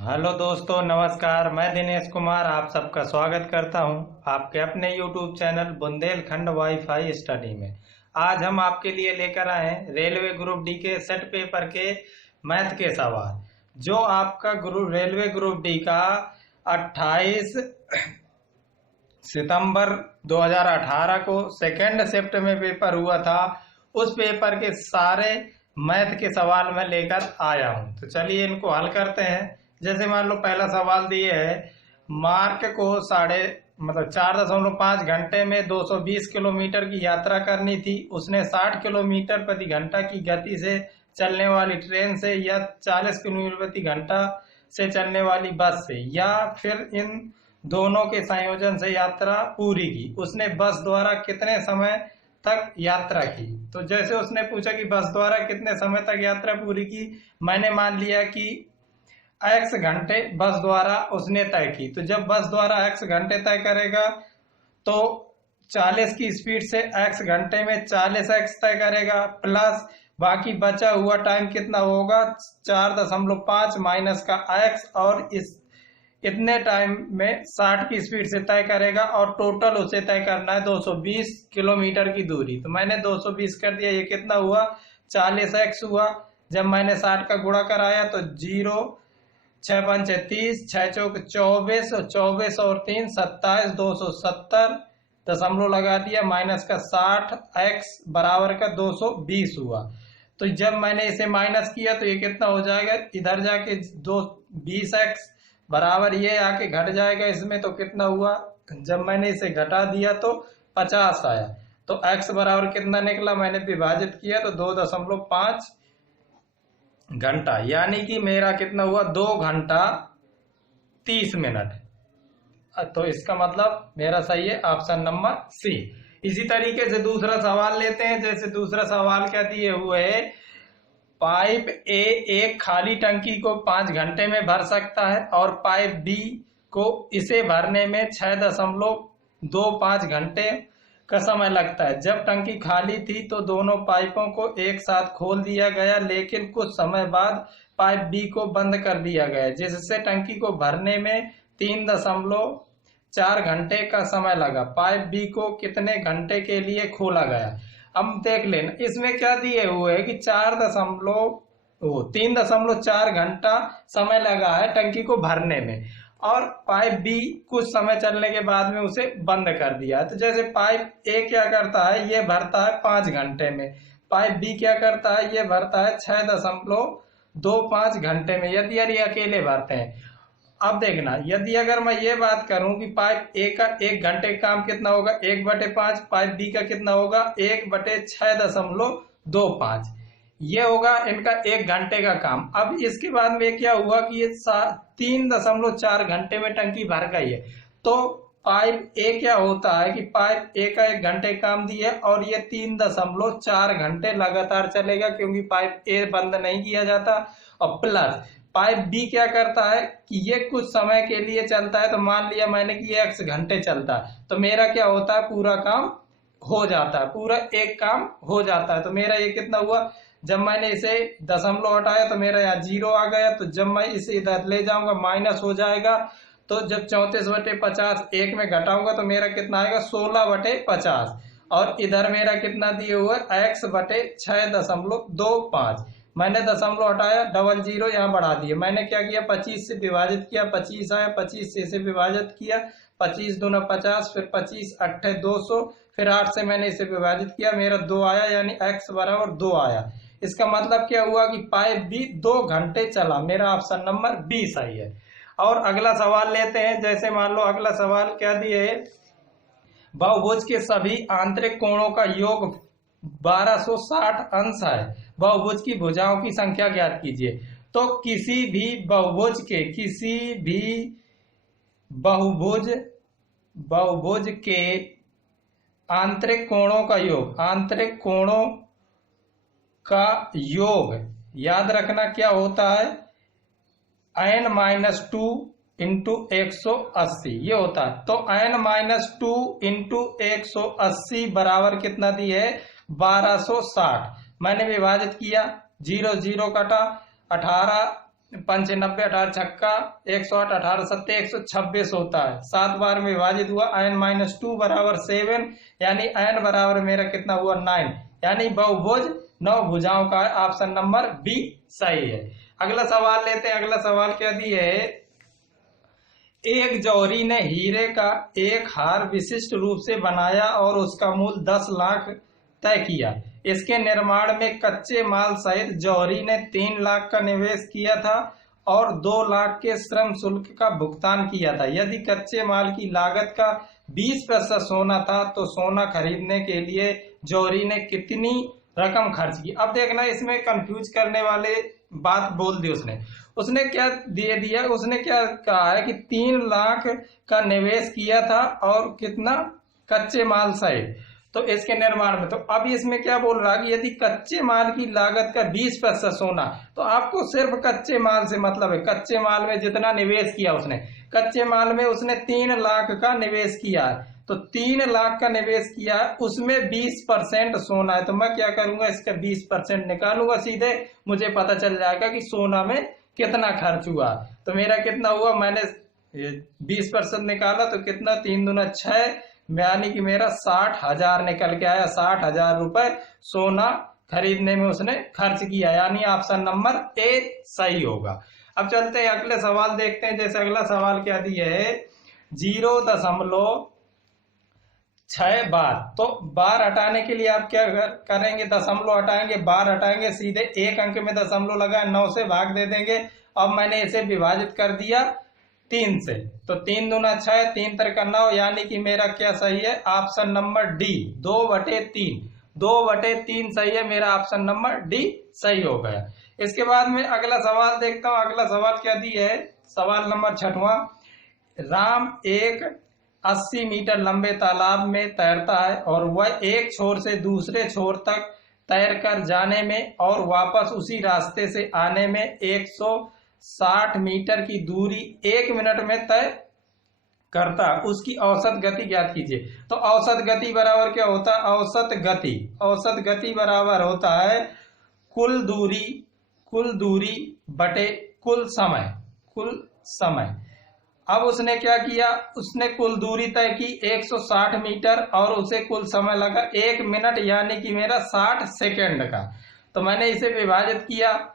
Hello दोस्तों, नमस्कार। मैं दिनेश कुमार आप सबका स्वागत करता हूं आपके अपने YouTube channel Bundelkhand wifi study में। आज हम आपके लिए लेकर आए हैं रेलवे ग्रुप डी के सेट पेपर के मैथ के सवाल, जो आपका रेलवे ग्रुप डी का 28 सितंबर 2018 को सेकेंड शिफ्ट में पेपर हुआ था। उस पेपर के सारे मैथ के सवाल मैं लेकर आया हूं, तो चलिए इनको हल करते हैं। जैसे मान लो पहला सवाल दिए है, मार्क को 4.5 घंटे में 220 किलोमीटर की यात्रा करनी थी। उसने 60 किलोमीटर प्रति घंटा की गति से चलने वाली ट्रेन से, या 40 किलोमीटर प्रति घंटा से चलने वाली बस से, या फिर इन दोनों के संयोजन से यात्रा पूरी की। उसने बस द्वारा कितने समय तक यात्रा की। तो जैसे उसने पूछा कि बस द्वारा कितने समय तक यात्रा पूरी की, मैंने मान लिया कि x घंटे बस द्वारा उसने तय की। तो जब बस द्वारा x घंटे तय करेगा तो 40 की स्पीड से x घंटे में 40x तय करेगा, प्लस बाकी बचा हुआ टाइम कितना होगा 4.5 माइनस का x, और इतने टाइम में 60 की स्पीड से तय करेगा, और टोटल उसे तय करना है 220 किलोमीटर की दूरी। तो मैंने 220 कर दिया, ये कितना हुआ 40x हुआ। जब मैंने 60 का गुणा कराया तो 0 6 5 30, 6 चौक 24, 24 और 3 27, 270 दशमलव लगा दिया, माइनस का 60x बराबर का 220 हुआ। तो जब मैंने इसे माइनस किया तो ये कितना हो जाएगा, इधर जाके 20x बराबर ये आके घट जाएगा इसमें, तो कितना हुआ, जब मैंने इसे घटा दिया तो 50 आया। तो x बराबर कितना निकला, मैंने विभाजित किया तो 2.5 घंटा, यानी कि मेरा कितना हुआ 2 घंटा 30 मिनट। तो इसका मतलब मेरा सही है ऑप्शन नंबर सी। इसी तरीके से दूसरा सवाल लेते हैं। जैसे दूसरा सवाल क्या दिए हुए है, पाइप ए एक खाली टंकी को 5 घंटे में भर सकता है, और पाइप बी को इसे भरने में 6.25 घंटे का समय लगता है। जब टंकी खाली थी तो दोनों पाइपों को एक साथ खोल दिया गया, लेकिन कुछ समय बाद पाइप बी को बंद कर दिया गया, जिससे टंकी को भरने में 3.4 घंटे का समय लगा। पाइप बी को कितने घंटे के लिए खोला गया। अब देख लेना, इसमें क्या दिए हुए है कि 3.4 घंटा समय लगा है टंकी को भरने में, और पाइप बी कुछ समय चलने के बाद में उसे बंद कर दिया। तो जैसे पाइप ए क्या करता है, ये भरता है 5 घंटे में, पाइप बी क्या करता है, ये भरता है 6.25 घंटे में, यदि अकेले भरते हैं। अब देखना, यदि अगर मैं ये बात करूं कि पाइप ए का 1 घंटे का काम कितना होगा 1/5, पाइप बी का कितना होगा 1/6.25, ये होगा इनका 1 घंटे का काम। अब इसके बाद में क्या हुआ कि ये 3.4 घंटे में टंकी भर गई है। तो पाइप ए क्या होता है कि पाइप ए का 1 घंटे काम दिया, और ये 3.4 घंटे लगातार चलेगा, क्योंकि पाइप ए बंद नहीं किया जाता। और प्लस पाइप बी क्या करता है कि ये कुछ समय के लिए चलता है। तो मान लिया मैंने कि ये x घंटे चलता है, तो मेरा क्या होता है, पूरा काम हो जाता है, पूरा एक काम हो जाता है। तो मेरा ये कितना हुआ, जब मैंने इसे दशमलव हटाया तो मेरा यहाँ 0 आ गया। तो जब मैं इसे इधर ले जाऊंगा माइनस हो जाएगा। तो जब 34/50 1 में घटाऊंगा तो मेरा कितना आएगा 16/50, और इधर मेरा कितना दिए हुआ x/6.25। मैंने दशमलव हटाया, 00 यहाँ बढ़ा दिए। मैंने क्या किया 25 से विभाजित किया, 25 आया, 25 से इसे विभाजित किया, 25 दूना 50, फिर 25 8 200, फिर 8 से मैंने इसे विभाजित किया, मेरा 2 आया, यानी x बराबर 2 आया। इसका मतलब क्या हुआ कि पाइप बी 2 घंटे चला। मेरा ऑप्शन नंबर बी सही है। और अगला सवाल लेते हैं। जैसे मान लो अगला सवाल क्या दिए है, बहुभुज के सभी आंतरिक कोणों का योग 1260 अंश है। बहुभुज की भुजाओं की संख्या ज्ञात कीजिए। तो किसी भी बहुभुज के आंतरिक कोणों का योग याद रखना क्या होता है, n-2 इंटू 180 ये होता है। तो n-2 इंटू 180 बराबर कितना दी है 1260। मैंने विभाजित किया, 0 0 कटा, 18 पंच 90 18 छक्का 108 18 सत्ते 126 होता है। 7 बार में विभाजित हुआ, n-2 बराबर 7, यानी n बराबर मेरा कितना हुआ 9, यानी बहुभुज 9 भुजाओं का है। ऑप्शन नंबर बी सही है। अगला सवाल लेते हैं। अगला सवाल क्या दिया है, एक जौहरी ने हीरे का एक हार विशिष्ट रूप से बनाया और उसका मूल्य 10 लाख तय किया। इसके निर्माण में कच्चे माल सहित जौहरी ने 3 लाख का निवेश किया था और 2 लाख के श्रम शुल्क का भुगतान किया था। यदि कच्चे माल की लागत का 20% सोना था तो सोना खरीदने के लिए जौहरी ने कितनी रकम खर्च की। अब देखना, इसमें कंफ्यूज करने वाले बात बोल दी उसने क्या दे दिया, उसने क्या कहा है कि 3 लाख का निवेश किया था और कितना कच्चे माल सहित, तो इसके निर्माण में। तो अब इसमें क्या बोल रहा है कि यदि कच्चे माल की लागत का 20% सोना, तो आपको सिर्फ कच्चे माल से मतलब है। कच्चे माल में जितना निवेश किया उसने, कच्चे माल में उसने 3 लाख का निवेश किया है, तो 3 लाख का निवेश किया है, उसमें 20% सोना है। तो मैं क्या करूंगा, इसका 20% निकालूंगा सीधे, मुझे पता चल जाएगा कि सोना में कितना खर्च हुआ। तो मेरा कितना हुआ, मैंने 20% निकाला तो कितना, 3 दूना 6, यानी कि मेरा 60,000 निकल के आया। 60,000 रुपए सोना खरीदने में उसने खर्च किया, यानी ऑप्शन नंबर ए सही होगा। अब चलते हैं अगले सवाल देखते हैं। जैसे अगला सवाल क्या दिया है, 0.6 बार। तो बार हटाने के लिए आप क्या करेंगे, दशमलव हटाएंगे, बार हटाएंगे, सीधे एक अंक में दशमलव लगा 9 से भाग दे देंगे। अब मैंने इसे विभाजित कर दिया 3 से, तो 3 दूना 6, 3 तिरका 9, यानी कि मेरा क्या सही है, ऑप्शन नंबर डी 2/3। 2/3 सही है, मेरा ऑप्शन नंबर डी सही हो गया। इसके बाद में अगला सवाल देखता हूं। अगला सवाल क्या दिया है, सवाल नंबर 6वां। राम एक 80 मीटर लंबे तालाब में तैरता है और वह एक छोर से दूसरे छोर तक तैर कर जाने में और वापस उसी रास्ते से आने में 160 मीटर की दूरी 1 मिनट में तय करता है। उसकी औसत गति ज्ञात कीजिए। तो औसत गति बराबर क्या होता है, औसत गति बराबर होता है कुल दूरी बटे कुल समय। अब उसने क्या किया, उसने कुल दूरी तय की 160 मीटर और उसे कुल समय लगा 1 मिनट, यानी कि मेरा 60 सेकेंड का। तो मैंने इसे विभाजित किया,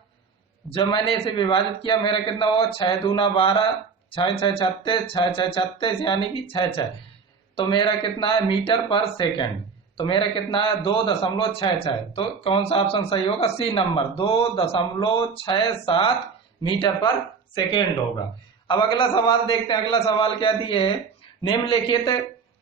जब मैंने इसे विभाजित किया मेरा कितना हुआ, 6 दूना 12, 6 6 36, 6 6 36, यानी कि 6 तो मेरा कितना है मीटर पर सेकेंड। तो मेरा कितना है 2.66। तो कौन सा ऑप्शन सही होगा, सी नंबर 2.67 मीटर पर सेकेंड होगा। अब अगला सवाल देखते हैं। अगला सवाल क्या दिए है, निम्नलिखित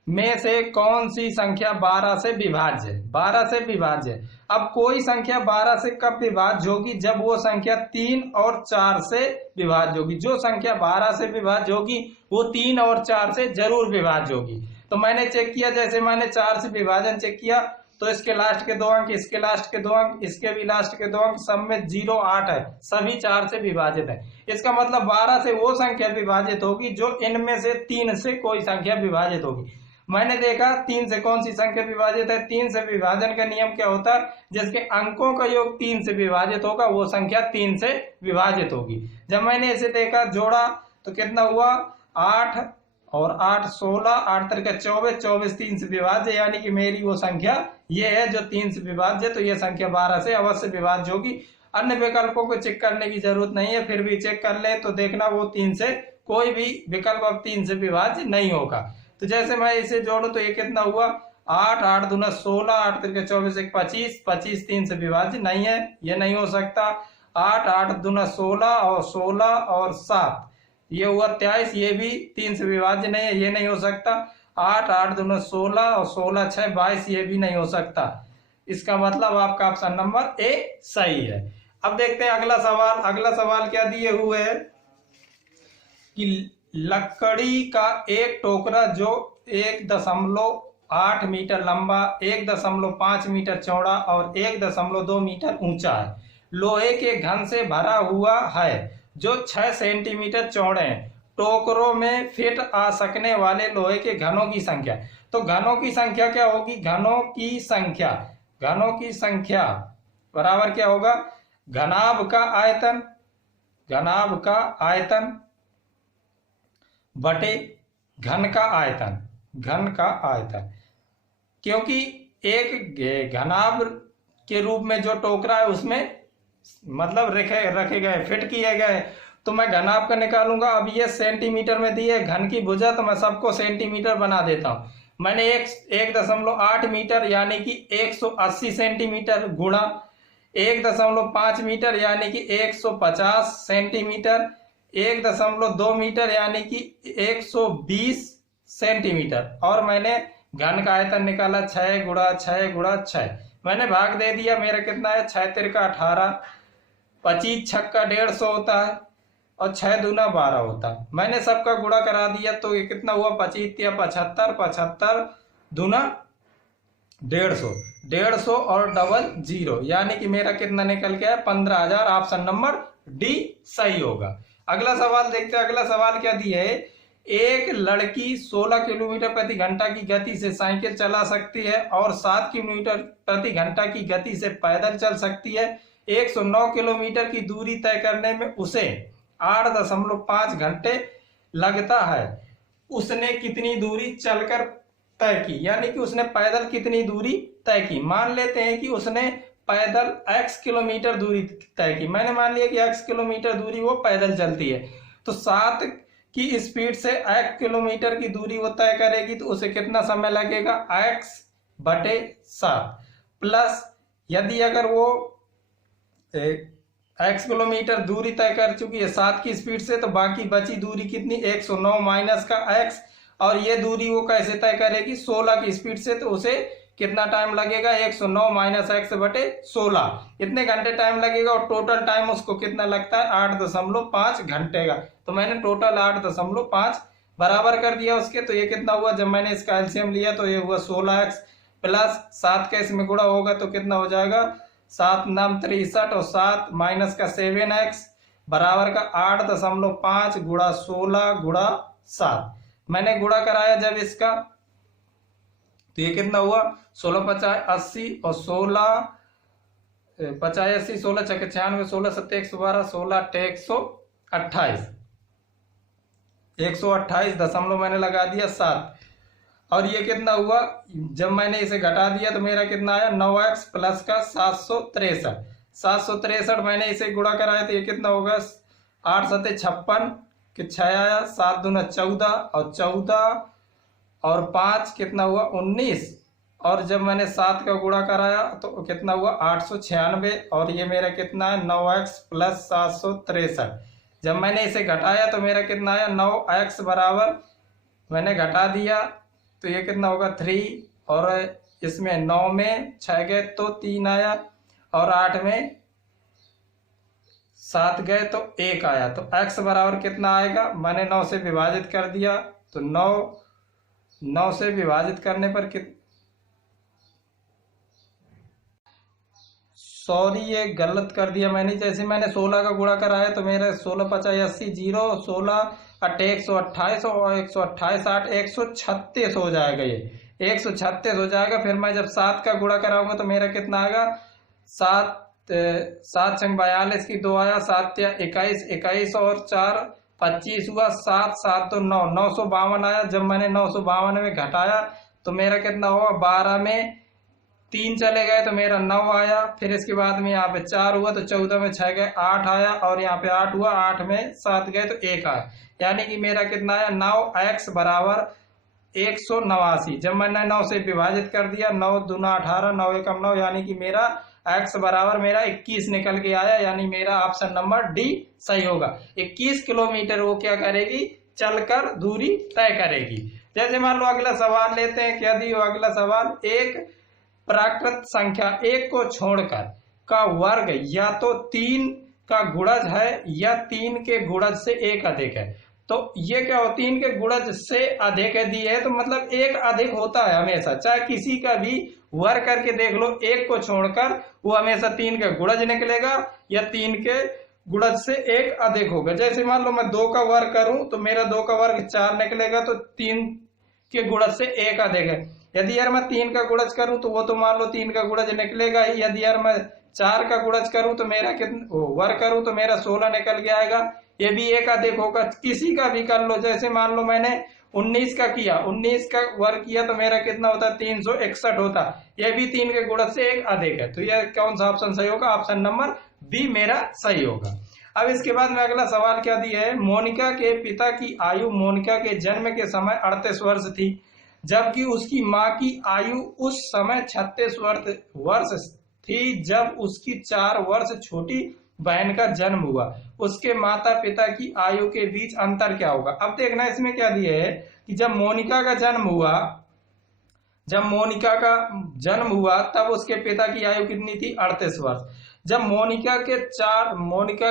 में से कौन सी संख्या 12 से विभाज्य है। 12 से विभाज्य। अब कोई संख्या 12 से कब विभाज्य होगी, जब वो संख्या 3 और 4 से विभाज्य होगी। जो संख्या 12 से विभाज्य होगी वो 3 और 4 से जरूर विभाज्य होगी। तो मैंने चेक किया, जैसे मैंने 4 से विभाजन चेक किया, तो इसके लास्ट के 2 अंक, इसके लास्ट के 2 अंक, इसके भी लास्ट के 2 अंक, सब में 0 8 है, सभी 4 से विभाजित है। इसका मतलब 12 से वो संख्या विभाजित होगी जो इनमें से 3 से कोई संख्या विभाजित होगी। मैंने देखा 3 से कौन सी संख्या विभाजित है। 3 से विभाजन का नियम क्या होता है, जिसके अंकों का योग 3 से विभाजित होगा वो संख्या 3 से विभाजित होगी। जब मैंने इसे देखा, जोड़ा, तो कितना हुआ 8 और 8 16, 8 तिरका 24, 24 3 से विभाज्य, यानी कि मेरी वो संख्या ये है जो 3 से विभाज्य। तो ये संख्या 12 से अवश्य विभाज्य होगी। अन्य विकल्पों को चेक करने की जरूरत नहीं है, फिर भी चेक कर ले तो देखना वो 3 से कोई भी विकल्प अब 3 से विभाज्य नहीं होगा। तो जैसे मैं इसे जोड़ू तो ये कितना हुआ 8 8 दूना 16, 8 तिरका 24, 1 25, 25 3 से विभाज्य नहीं है, ये नहीं हो सकता। 8 8 दूना 16 और 16 और 7 ये हुआ 23, ये भी 3 से विभाज्य नहीं है, ये नहीं हो सकता। 8 8 दूना 16 और 16 6 22, ये भी नहीं हो सकता। इसका मतलब आपका ऑप्शन नंबर ए सही है। अब देखते हैं अगला सवाल। अगला सवाल क्या दिए हुए है कि लकड़ी का एक टोकरा जो 1.8 मीटर लंबा, 1.5 मीटर चौड़ा और 1.2 मीटर ऊंचा है, लोहे के घन से भरा हुआ है जो 6 सेंटीमीटर चौड़े हैं। टोकरों में फिट आ सकने वाले लोहे के घनों की संख्या। तो घनों की संख्या क्या होगी, घनों की संख्या बराबर क्या होगा, घनाभ का आयतन, घनाभ का आयतन बटे घन का आयतन, घन का आयतन, क्योंकि एक घनाभ के रूप में जो टोकरा है उसमें मतलब रखे गए, फिट किए गए, तो मैं घनाभ का निकालूंगा। अब ये सेंटीमीटर में दी है घन की भुजा, तो मैं सबको सेंटीमीटर बना देता हूं। मैंने 1.8 मीटर यानी कि 180 सेंटीमीटर गुणा 1.5 मीटर यानी कि 150 सेंटीमीटर, 1.2 मीटर यानी कि 120 सेंटीमीटर, और मैंने घन का आयतन निकाला 6 गुणा 6 गुणा 6। मैंने भाग दे दिया, मेरा कितना है 6 तिरका 18, 25 छक्का 150 होता है और 6 दूना 12 होता है। मैंने सबका गुणा करा दिया तो ये कितना हुआ 25 या 75, 75 दूना 150, 150 और डबल 0 यानी कि मेरा कितना निकल गया 15,000। ऑप्शन नंबर डी सही होगा। अगला सवाल देखते हैं। अगला सवाल क्या दिया है, एक लड़की 16 किलोमीटर प्रति घंटा की गति से साइकिल चला सकती है और 7 किलोमीटर प्रति घंटा की गति से पैदल चल सकती है। 109 किलोमीटर की दूरी तय करने में उसे 8.5 घंटे लगता है। उसने कितनी दूरी चलकर तय की, यानी कि उसने पैदल कितनी दूरी तय की। मान लेते हैं कि उसने पैदल x किलोमीटर दूरी तय की। मैंने मान लिया कि x किलोमीटर दूरी वो पैदल चलती है, तो 7 की स्पीड से 1 किलोमीटर की दूरी वो तय करेगी, तो उसे कितना समय लगेगा x बटे 7 प्लस, यदि अगर वो x किलोमीटर दूरी तय कर चुकी है 7 की स्पीड से, तो बाकी बची दूरी कितनी 109 माइनस का x, और ये दूरी वो कैसे तय करेगी 16 की स्पीड से, तो उसे कितना टाइम लगेगा 109 माइनस x बटे 16, इतने घंटे टाइम लगेगा। और टोटल टाइम उसको कितना लगता है 8.5 घंटे का। तो मैंने टोटल 8.5 बराबर कर दिया उसके, तो ये कितना हुआ, जब मैंने इसका एलसीएम लिया तो ये हुआ 16x प्लस 7 का इसमें गुणा होगा तो कितना हो जाएगा 7 नाम 63 और 7 माइनस का 7x बराबर का 8.5 गुणा 16 गुणा 7। मैंने गुणा कराया जब इसका, तो ये कितना हुआ 16 50 80 और 16 50 80 16 छक्के 96 16 7 112 16 128 128 दशमलव मैंने लगा दिया 7, और ये कितना हुआ जब मैंने इसे घटा दिया तो मेरा कितना आया 9x प्लस का 763 मैंने इसे गुणा कराया तो ये कितना होगा 8 7 56 के 6 आया, 7 दूना 14 और 14 और 5 कितना हुआ 19, और जब मैंने 7 का गुणा कराया तो कितना हुआ 896, और ये मेरा कितना है 9x प्लस 763। जब मैंने इसे घटाया तो मेरा कितना आया 9x बराबर मैंने घटा दिया तो ये कितना होगा 3, और इसमें 9 में 6 गए तो 3 आया, और 8 में 7 गए तो 1 आया। तो x बराबर कितना आएगा, मैंने 9 से विभाजित कर दिया तो 9 से विभाजित करने पर सॉरी ये गलत कर दिया मैंने। जैसे मैंने 16 का गुणा कराया तो मेरा 16 50 80 0 16 128 और 128 8 136 हो जाएगा, ये 136 हो जाएगा। फिर मैं जब 7 का गुणा कराऊंगा तो मेरा कितना आएगा 7 7 संग 42 की 2 आया, 7 या 21 21 और 4 25 हुआ, 7 7 तो 9 952 आया। जब मैंने 952 में घटाया तो मेरा कितना हुआ 12 में 3 चले गए तो मेरा 9 आया, फिर इसके बाद में यहाँ पे 4 हुआ तो 14 में 6 गए 8 आया, और यहाँ पे 8 हुआ 8 में 7 गए तो 1 आया, यानी कि मेरा कितना आया 9x बराबर 189। जब मैंने 9 से विभाजित कर दिया 9 दूना 18 9 एकम 9, यानी कि मेरा x बराबर मेरा 21 निकल के आया, यानी मेरा ऑप्शन नंबर डी सही होगा। 21 किलोमीटर वो क्या करेगी चलकर दूरी तय करेगी। जैसे मान लो अगला सवाल लेते हैं, क्या दी अगला सवाल, एक प्राकृत संख्या 1 को छोड़कर का वर्ग या तो 3 का गुणज है या 3 के गुणज से 1 अधिक है। तो ये क्या हो 3 के गुणज से अधिक है दी है, तो मतलब 1 अधिक होता है हमेशा, चाहे किसी का भी वर्ग करके देख लो 1 को छोड़कर वो हमेशा 3 का गुणज निकलेगा या 3 के गुणज से 1 अधिक होगा। जैसे मान लो मैं 2 का वर्ग करूं तो मेरा 2 का वर्ग 4 निकलेगा, तो 3 के गुणज से 1 अधिक है। यदि यार मैं 3 का गुणज करूं तो वो तो मान लो 3 का गुणज निकलेगा ही। यदि यार मैं 4 का गुणज करूं तो मेरा कितना, वर्ग करूं तो मेरा 16 निकल के आएगा। ये भी एक अधिक होगा, किसी का भी कर लो। जैसे मान लो मैंने 19 का किया, 19 का वर्ग किया तो मेरा कितना होता है, 361 होता। ये भी 3 के गुणज से एक अधिक है। तो यह कौन सा ऑप्शन सही होगा, ऑप्शन नंबर बी मेरा सही होगा। अब इसके बाद में अगला सवाल क्या दिया है, मोनिका के पिता की आयु मोनिका के जन्म के समय 38 वर्ष थी, जबकि उसकी माँ की आयु उस समय 36 वर्ष थी जब उसकी 4 वर्ष छोटी बहन का जन्म हुआ। उसके माता पिता की आयु के बीच अंतर क्या होगा। अब देखना इसमें क्या दिया है कि जब मोनिका का जन्म हुआ तब उसके पिता की आयु कितनी थी, 38 वर्ष। जब मोनिका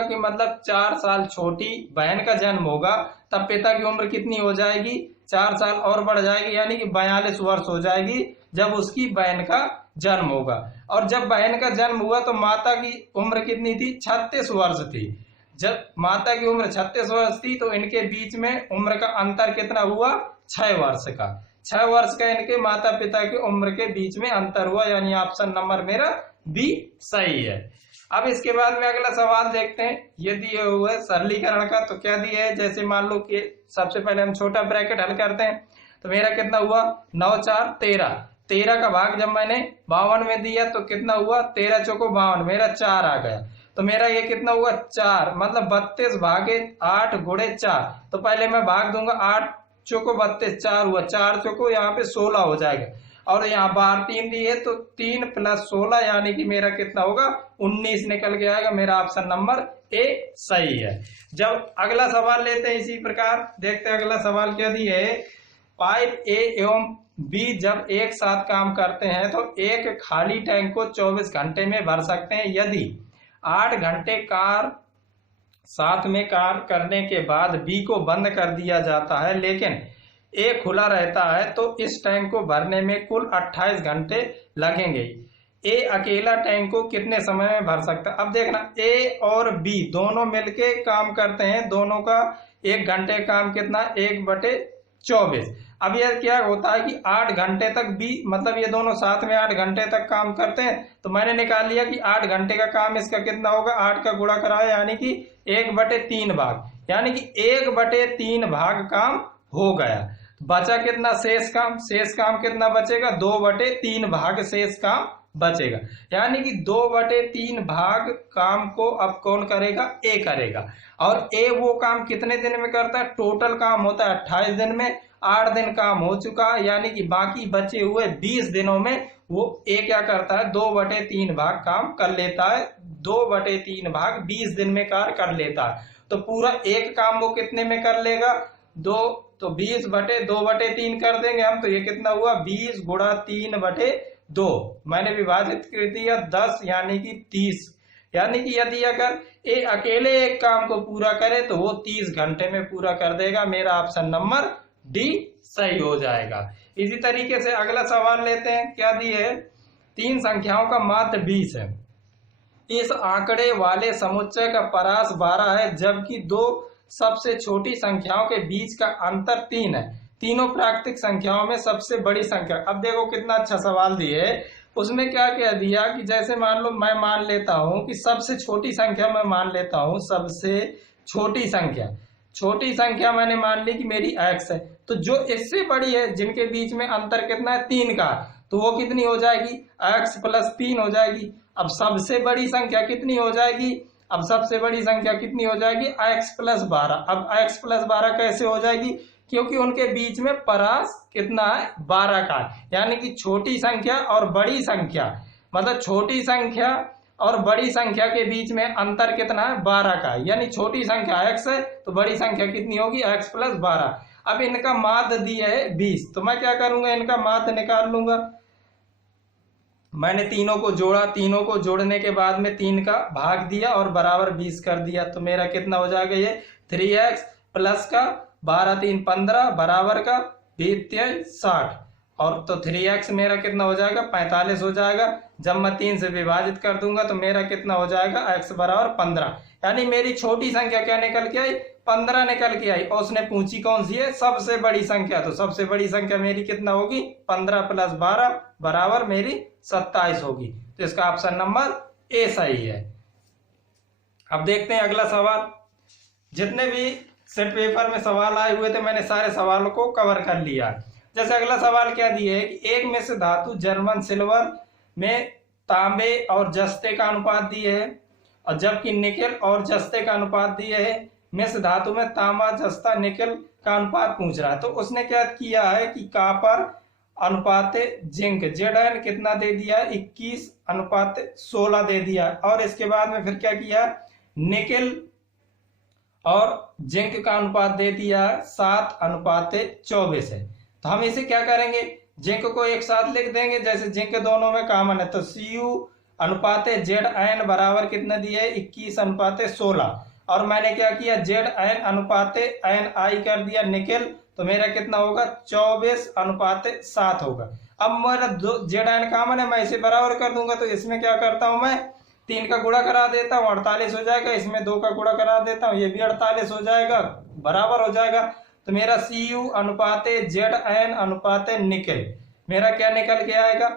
की मतलब 4 साल छोटी बहन का जन्म होगा तब पिता की उम्र कितनी हो जाएगी, 4 साल और बढ़ जाएगी, यानी कि 42 वर्ष हो जाएगी जब उसकी बहन का जन्म होगा। और जब बहन का जन्म हुआ तो माता की उम्र कितनी थी, 36 वर्ष थी। जब माता की उम्र 36 वर्ष थी तो इनके बीच में उम्र का अंतर कितना हुआ, 6 वर्ष का। 6 वर्ष का इनके माता पिता की उम्र के बीच में अंतर हुआ, यानी ऑप्शन नंबर मेरा बी सही है। अब इसके बाद में अगला सवाल देखते हैं। ये दिए हुए सरलीकरण का, तो क्या दिया है, जैसे मान लो कि सबसे पहले हम छोटा ब्रैकेट हल करते हैं तो मेरा कितना हुआ, 9 4 13। 13 का भाग जब मैंने 52 में दिया तो कितना हुआ, 13 चौको 52, मेरा 4 आ गया। तो मेरा ये कितना हुआ, 4, मतलब 32 भागे 8 गुणे 4। तो पहले मैं भाग दूंगा, 8 चौको 32, 4 हुआ, 4 चौको यहाँ पे 16 हो जाएगा। और यहाँ बाहर 3 दी है तो 3 + 16 यानी कि मेरा कितना होगा, 19 निकल के आएगा। मेरा ऑप्शन नंबर ए सही है। जब अगला सवाल लेते हैं इसी प्रकार, देखते हैं अगला सवाल क्या दिया है। पाइप ए एवं बी जब एक साथ काम करते हैं तो एक खाली टैंक को 24 घंटे में भर सकते हैं। यदि 8 घंटे साथ में कार्य करने के बाद बी को बंद कर दिया जाता है लेकिन ए खुला रहता है तो इस टैंक को भरने में कुल 28 घंटे लगेंगे। ए अकेला टैंक को कितने समय में भर सकता है। अब देखना, ए और बी दोनों मिलके काम करते हैं, दोनों का 1 घंटे काम कितना, 1/24। अब यह क्या होता है कि 8 घंटे तक बी, मतलब ये दोनों साथ में 8 घंटे तक काम करते हैं। तो मैंने निकाल लिया कि 8 घंटे का काम इसका कितना होगा, 8 का गुणा कराया यानी कि 1/3 भाग, यानी कि 1/3 भाग काम हो गया। बचा कितना, शेष काम कितना बचेगा, 2/3 भाग शेष काम बचेगा। यानी कि 2/3 भाग काम को अब कौन करेगा, ए करेगा। और ए वो काम कितने दिन में करता है, टोटल काम होता है 28 दिन में, 8 दिन काम हो चुका है, यानी कि बाकी बचे हुए 20 दिनों में वो ए क्या करता है, 2/3 भाग काम कर लेता है। 2/3 भाग 20 दिन में कार्य कर लेता है। तो पूरा एक काम वो कितने में कर लेगा, 2, तो 20/2/3 कर देंगे हम, तो ये कितना हुआ, 20 × 3/2। मैंने विभाजित कर दिया 10 यानी कि 30। यानी कि यदि अगर ए अकेले एक काम को पूरा करे तो वो 30 घंटे में पूरा कर देगा। मेरा ऑप्शन नंबर डी सही हो जाएगा। इसी तरीके से अगला सवाल लेते हैं। क्या दिए है, 3 संख्याओं का माध्य 20 है। इस आंकड़े वाले समुच्चय का परास 12 है जबकि 2 सबसे छोटी संख्याओं के बीच का अंतर 3 है। तीनों प्राकृतिक संख्याओं में सबसे बड़ी संख्या। अब देखो कितना अच्छा सवाल दिए, उसमें क्या क्या दिया कि जैसे मान लो मैं मान लेता हूं कि सबसे छोटी संख्या मैं मान लेता हूं, सबसे छोटी संख्या मैंने मान ली कि मेरी x है। तो जो इससे बड़ी है जिनके बीच में अंतर कितना है, 3 का, तो वो कितनी हो जाएगी, x + 3 हो जाएगी। अब सबसे बड़ी संख्या कितनी हो जाएगी, अब सबसे बड़ी संख्या कितनी हो जाएगी, x + 12। अब x + 12 कैसे हो जाएगी, क्योंकि उनके बीच में परास कितना है, 12 का। यानी कि छोटी संख्या और बड़ी संख्या, मतलब छोटी संख्या और बड़ी संख्या के बीच में अंतर कितना है, 12 का। यानी छोटी संख्या x है तो बड़ी संख्या कितनी होगी, x + 12। अब इनका माध्य दिया है 20, तो मैं क्या करूंगा, इनका माध्य निकाल लूंगा। मैंने तीनों को जोड़ा, तीनों को जोड़ने के बाद में 3 का भाग दिया और बराबर 20 कर दिया। तो मेरा कितना हो जाएगा, ये 3x प्लस का 12 3 15 बराबर का 20 60। और तो 3x मेरा कितना हो जाएगा, 45 हो जाएगा। जब मैं 3 से विभाजित कर दूंगा तो मेरा कितना हो जाएगा, x बराबर 15। यानी मेरी छोटी संख्या क्या निकल के आई, 15 निकल के आई। और उसने पूछी कौन सी है, सबसे बड़ी संख्या। तो सबसे बड़ी संख्या मेरी कितना होगी, 15 + 12 बराबर मेरी 27 होगी। तो इसका ऑप्शन नंबर ए सही है। अब देखते हैं अगला सवाल। जितने भी सेट पेपर में सवाल आए हुए थे मैंने सारे सवालों को कवर कर लिया। जैसे अगला सवाल क्या दिया है कि एक में से धातु जर्मन सिल्वर में तांबे और जस्ते का अनुपात दिए है, और जबकि निकेल और जस्ते का अनुपात दिए है। मिश्र धातु में तांबा जस्ता निकेल का अनुपात पूछ रहा है। तो उसने क्या किया है कि कॉपर अनुपात जिंक Zn कितना दे दिया है, 21 अनुपात 16 दे दिया। और इसके बाद में फिर क्या किया, निकेल और जिंक का अनुपात दे दिया 7 अनुपात 24 है। तो हम इसे क्या करेंगे, जिंक को एक साथ लिख देंगे, जैसे जिंक दोनों में कॉमन है। तो Cu अनुपात Zn बराबर कितना दिया है, 21 अनुपात 16। और मैंने क्या किया, Zn अनुपात Ni कर दिया निकेल, तो मेरा कितना होगा 24 अनुपात 7 होगा। अब मेरा Zn कॉमन है, मैं इसे बराबर कर दूंगा। तो इसमें क्या करता हूं, मैं 3 का गुणा करा देता हूँ, 48 हो जाएगा। इसमें 2 का गुणा करा देता हूँ, ये भी 48 हो जाएगा, बराबर हो जाएगा। तो मेरा Cu अनुपात Zn अनुपात निकेल मेरा क्या निकल के आएगा,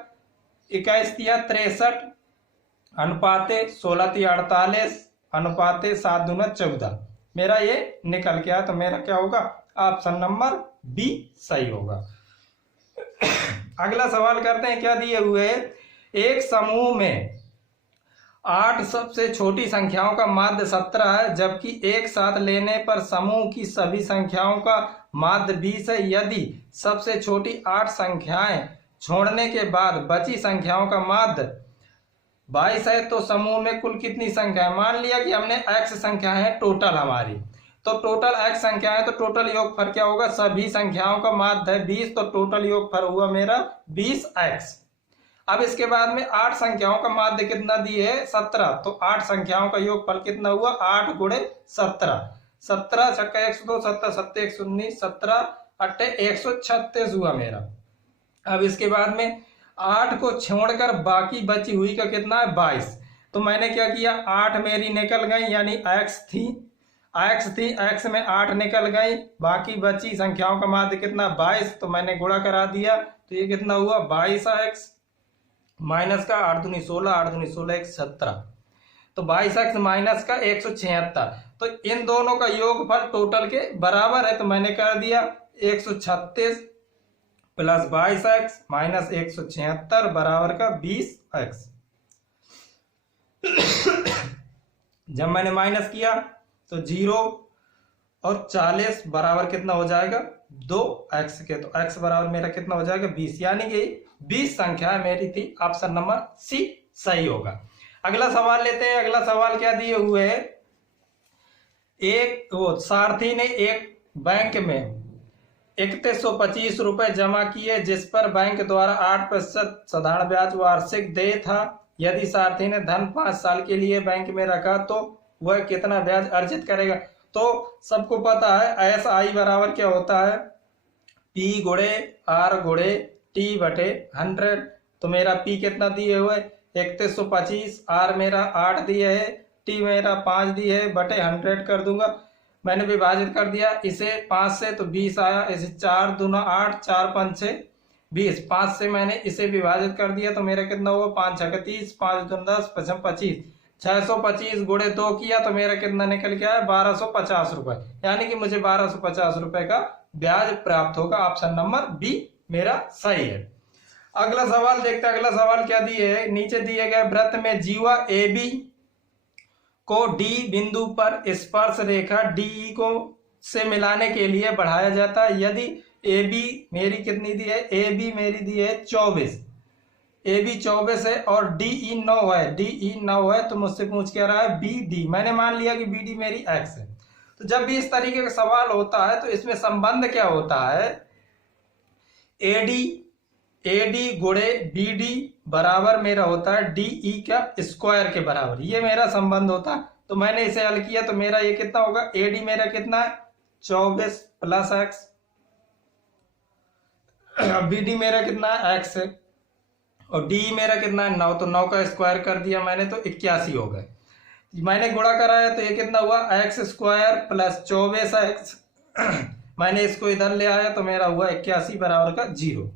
21 या 63 अनुपात 16 या 48 अनुपात 7 दूना 14 मेरा ये निकल के आया। तो मेरा क्या होगा, ऑप्शन नंबर बी सही होगा। अगला सवाल करते हैं, क्या दिए हुए, एक समूह में 8 सबसे छोटी संख्याओं का माध्य 17 है, जबकि एक साथ लेने पर समूह की सभी संख्याओं का माध्य 20 है। यदि सबसे छोटी 8 संख्याएं छोड़ने के बाद बची संख्याओं का माध्य 22 है, तो समूह में कुल कितनी संख्या है। मान लिया कि हमने x संख्या है टोटल हमारी, तो टोटल x संख्या है, तो टोटल योगफल क्या होगा, सभी संख्याओं का माध्य है 20, तो टोटल योगफल हुआ मेरा 20x। अब इसके बाद में 8 संख्याओं का माध्य कितना दिए है 17, तो 8 संख्याओं का योगफल कितना हुआ 8 गुणे 17, 17 छक्का 102, 17 7 119, 17 8 136 हुआ मेरा। अब इसके बाद में 8 को छोड़कर बाकी बची हुई का कितना है 22। तो मैंने क्या किया, 8 मेरी निकल गई, यानी x थी, x में 8 निकल गई, बाकी बची संख्याओं का माध्य कितना 22, तो मैंने गुणा करा दिया। तो ये कितना हुआ 22x माइनस का 8 दूनी 16, 8 दूनी 16 17, तो 22x माइनस का 176। तो इन दोनों का योगफल टोटल के बराबर है, तो मैंने कर दिया 136 प्लस 22x माइनस 176 बराबर का 20x। जब मैंने माइनस किया तो 0 और 40 बराबर कितना हो जाएगा 2x के, तो x बराबर मेरा कितना हो जाएगा 20, यानी कि 20 संख्या मेरी थी। ऑप्शन नंबर सी सही होगा। अगला सवाल लेते हैं। अगला सवाल क्या दिए हुए है, एक वो सारथी ने एक बैंक में 3125 रुपए जमा किए, जिस पर बैंक द्वारा 8% साधारण ब्याज वार्षिक दे था। यदि सारथी ने धन 5 साल के लिए बैंक में रखा तो वह कितना ब्याज अर्जित करेगा। तो सबको पता है SI बराबर क्या होता है, P गुणे R गुणे T बटे 100। तो मेरा P कितना दिए हुए 3125, R मेरा 8 दिए है, T मेरा 5 दिए है, बटे 100 कर दूंगा। मैंने विभाजित कर दिया इसे 5 से, तो 20 आया। इसे 4 दूना 8, 4 5 6 20, 5 से मैंने इसे विभाजित कर दिया, तो मेरा कितना हुआ 5 6 30, 5 दूना 10, 5 25, 625 गुणे 2 किया, तो मेरा कितना निकल के आया 1250 रुपए, यानी कि मुझे 1250 रुपए का ब्याज प्राप्त होगा। ऑप्शन नंबर बी मेरा सही है। अगला सवाल देखते हैं। अगला सवाल क्या दिए है, नीचे दिए गए वृत्त में जीवा AB को D बिंदु पर स्पर्श रेखा DE को से मिलाने के लिए बढ़ाया जाता है। यदि AB मेरी कितनी दी है, AB मेरी दी है 24, AB 24 है और DE 9 है, DE 9 है, तो मुझसे पूछ क्या रहा है BD। मैंने मान लिया कि BD मेरी x है। तो जब भी इस तरीके का सवाल होता है तो इसमें संबंध क्या होता है, AD गुणे BD बराबर मेरा होता है DE का स्क्वायर के बराबर, ये मेरा संबंध होता है। तो मैंने इसे हल किया, तो मेरा ये कितना होगा, AD मेरा कितना है 24 प्लस x, BD मेरा कितना है x है, और DE मेरा कितना है 9, तो 9 का स्क्वायर कर दिया मैंने, तो 81 हो गए। मैंने गुणा कराया तो ये कितना हुआ x स्क्वायर प्लस 24x, मैंने इसको इधर ले आया तो मेरा हुआ 81 बराबर का 0।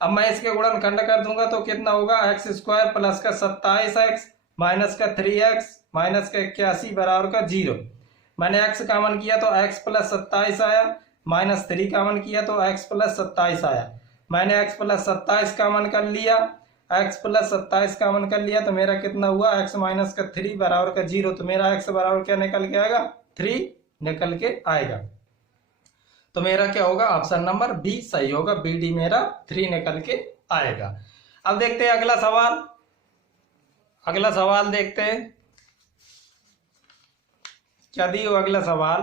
अब मैं इसके गुणनखंड कर दूंगा तो कितना होगा x स्क्वायर प्लस का 27x माइनस का 3x माइनस का 81 बराबर का 0। मैंने x कॉमन किया तो x प्लस 27 आया, माइनस 3 कॉमन किया तो x प्लस 27 आया। मैंने x प्लस 27 कॉमन कर लिया, x प्लस 27 कॉमन कर लिया तो मेरा कितना हुआ, x माइनस का 3 बराबर का 0। तो मेरा x बराबर क्या निकल के आएगा, 3 निकल के आएगा। तो मेरा क्या होगा, ऑप्शन नंबर बी सही होगा, बी डी मेरा 3 निकल के आएगा। अब देखते हैं अगला सवाल। अगला सवाल देखते हैं क्या दी हो। अगला सवाल,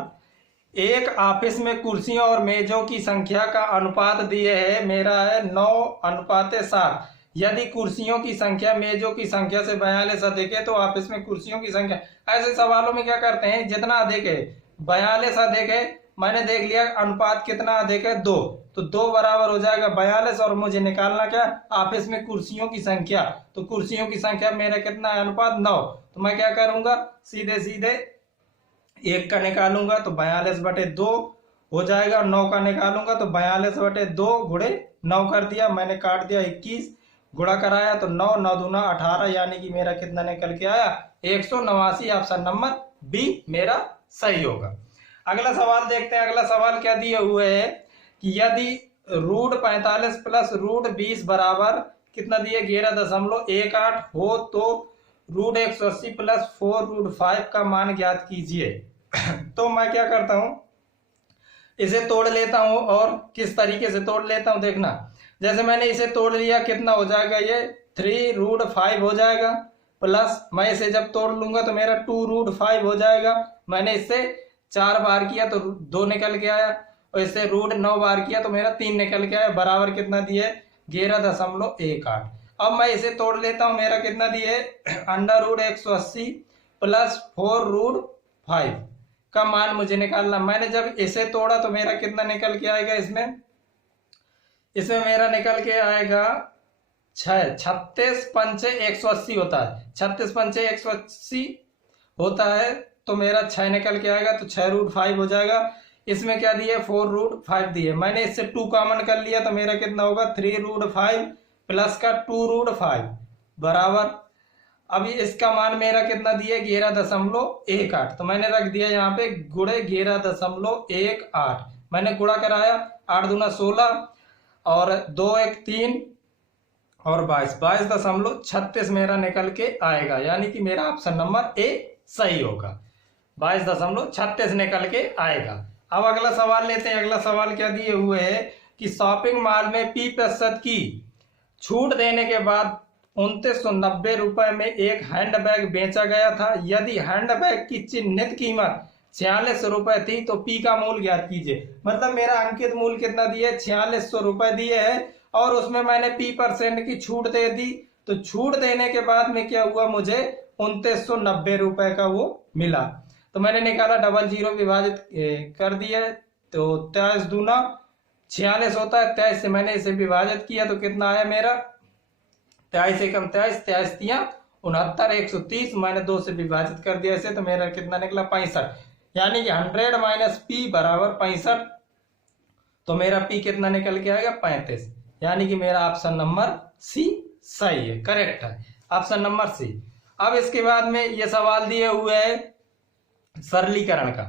एक ऑफिस में कुर्सियों और मेजों की संख्या का अनुपात दिए है, मेरा है 9:7। यदि कुर्सियों की संख्या मेजों की संख्या से 42 अधिक है तो ऑफिस में कुर्सियों की संख्या। ऐसे सवालों में क्या करते हैं, जितना अधिक है 42 अधिक है, मैंने देख लिया अनुपात कितना अधिक है 2, तो 2 बराबर हो जाएगा 42 और मुझे निकालना क्या, ऑफिस में कुर्सियों की संख्या। तो कुर्सियों की संख्या मेरा कितना है, अनुपात 9। तो मैं क्या करूंगा, सीधे सीधे 1 का निकालूंगा तो 42/2 हो जाएगा, 9 का निकालूंगा तो 42/2 गुणे 9 कर दिया, मैंने काट दिया 21, गुणा कराया तो 9, 9 दूना 18, यानी कि मेरा कितना निकल के आया, 189। ऑप्शन नंबर बी मेरा सही होगा। अगला सवाल देखते हैं। अगला सवाल क्या दिए हुए है कि यदि √45 प्लस √20 बराबर कितना दिए 11.18 हो तो √180 प्लस 4√5 का मान ज्ञात कीजिए। तो मैं क्या करता हूं, इसे तोड़ लेता हूं। और किस तरीके से तोड़ लेता हूं देखना, जैसे मैंने इसे तोड़ लिया कितना हो जाएगा, ये 3√5 हो जाएगा, प्लस मैं इसे जब तोड़ लूंगा तो मेरा 2√5 हो जाएगा। मैंने इससे 4 बार किया तो 2 निकल के आया, और इससे √9 बार किया तो मेरा 3 निकल के आया, बराबर कितना दिए 11.18। अब मैं इसे तोड़ लेता हूं, मेरा कितना दिए √180 प्लस 4√5 का मान मुझे निकालना। मैंने जब इसे तोड़ा तो मेरा कितना निकल के आएगा, इसमें मेरा निकल के आएगा 36 पंचे 180 होता है, 36 पंचे 180 होता है तो मेरा 6 निकल के आएगा, तो 6√5 हो जाएगा। इसमें क्या दिए 4√5 दिए, मैंने इससे 2 कॉमन कर लिया तो मेरा कितना होगा 3√5 प्लस का 2√5 बराबर। अभी इसका मान मेरा कितना दिया 11.18, तो मैंने रख दिया यहाँ पे गुणे 11.18। मैंने गुणा कराया, 8 दूना 16 और 2 1 3 और 22.36 मेरा निकल के आएगा, यानी कि मेरा ऑप्शन नंबर ए सही होगा, 22.36 निकल के आएगा। अब अगला सवाल लेते हैं। अगला सवाल क्या दिए हुए है कि शॉपिंग मॉल में 20% की छूट देने के बाद 2990 रुपए में एक हैंडबैग बेचा गया था। यदि हैंडबैग की चिन्हित कीमत 46 रुपए थी तो पी का मूल्य ज्ञात कीजिए। मतलब मेरा अंकित मूल्य कितना दिए 4600 रुपए दिए है, और उसमें मैंने P% की छूट दे दी। तो छूट देने के बाद में क्या हुआ, मुझे 2990 रुपए का वो मिला। तो मैंने निकाला, 00 विभाजित कर दिया, तो 23 दूना 46 होता है, 23 से मैंने इसे विभाजित किया तो कितना आया मेरा 23 एकम 23, 23 तिया 69, 130, मैंने 2 से विभाजित कर दिया इसे, तो मेरा कितना निकला 65, यानी कि 100 माइनस P बराबर 65। तो मेरा P कितना निकल के आएगा 35, यानी कि मेरा ऑप्शन नंबर सी सही है, करेक्ट है, ऑप्शन नंबर सी। अब इसके बाद में ये सवाल दिए हुए है सरलीकरण का।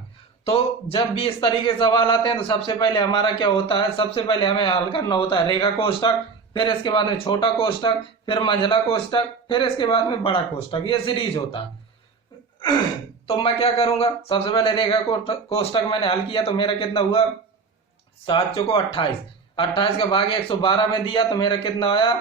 तो जब भी इस तरीके के सवाल आते हैं तो सबसे पहले हमारा क्या होता है, सबसे पहले हमें हल करना होता है रेखा कोष्ठक, फिर इसके बाद में छोटा कोष्ठक, फिर मंझला कोष्ठक, फिर इसके बाद में बड़ा कोष्ठक, ये सीरीज होता है। तो मैं क्या करूंगा, सबसे पहले रेखा कोष्ठक मैंने हल किया तो मेरा कितना हुआ 7 चौको 28, 28 का भाग 112 में दिया तो मेरा कितना आया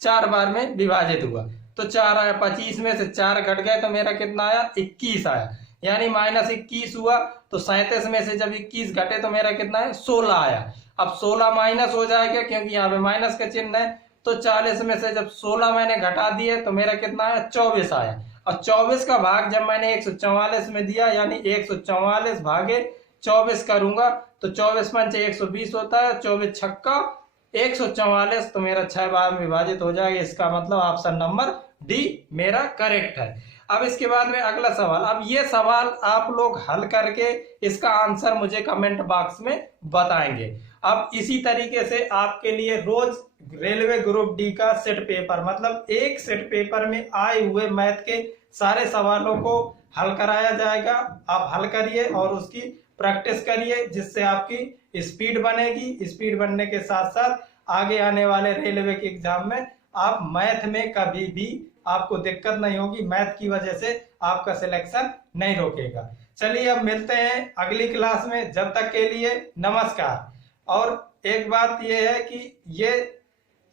4 बार में विभाजित हुआ, तो 4 आया, 25 में से 4 घट गए तो मेरा कितना आया 21 आया, यानी -21 हुआ। तो 37 में से जब 21 घटे तो मेरा कितना है 16 आया। अब 16 माइनस हो जाएगा क्योंकि यहाँ पे माइनस का चिन्ह है, तो 40 में से जब 16 मैंने घटा दिए तो मेरा कितना आया 24 आया। और 24 का भाग जब मैंने 144 में दिया, यानी 144 भागे 24 करूंगा तो 24 पंचे 120 होता है, 24 छक्का 144, तो मेरा 6 बार में विभाजित हो जाएगा। इसका मतलब ऑप्शन नंबर डी मेरा करेक्ट है। अब इसके बाद में अगला सवाल, अब ये सवाल आप लोग हल करके इसका आंसर मुझे कमेंट बॉक्स में बताएंगे। अब इसी तरीके से आपके लिए रोज रेलवे ग्रुप डी का सेट पेपर, मतलब एक सेट पेपर में आए हुए मैथ के सारे सवालों को हल कराया जाएगा। आप हल करिए और उसकी प्रैक्टिस करिए, जिससे आपकी स्पीड बनेगी। स्पीड बनने के साथ साथ आगे आने वाले रेलवे के एग्जाम में आप मैथ में कभी भी आपको दिक्कत नहीं होगी। मैथ की वजह से आपका सिलेक्शन नहीं रोकेगा। चलिए अब मिलते हैं अगली क्लास में, जब तक के लिए नमस्कार। और एक बात यह है कि ये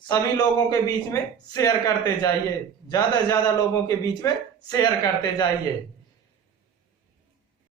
सभी लोगों के बीच में शेयर करते जाइए, ज्यादा से ज्यादा लोगों के बीच में शेयर करते जाइए।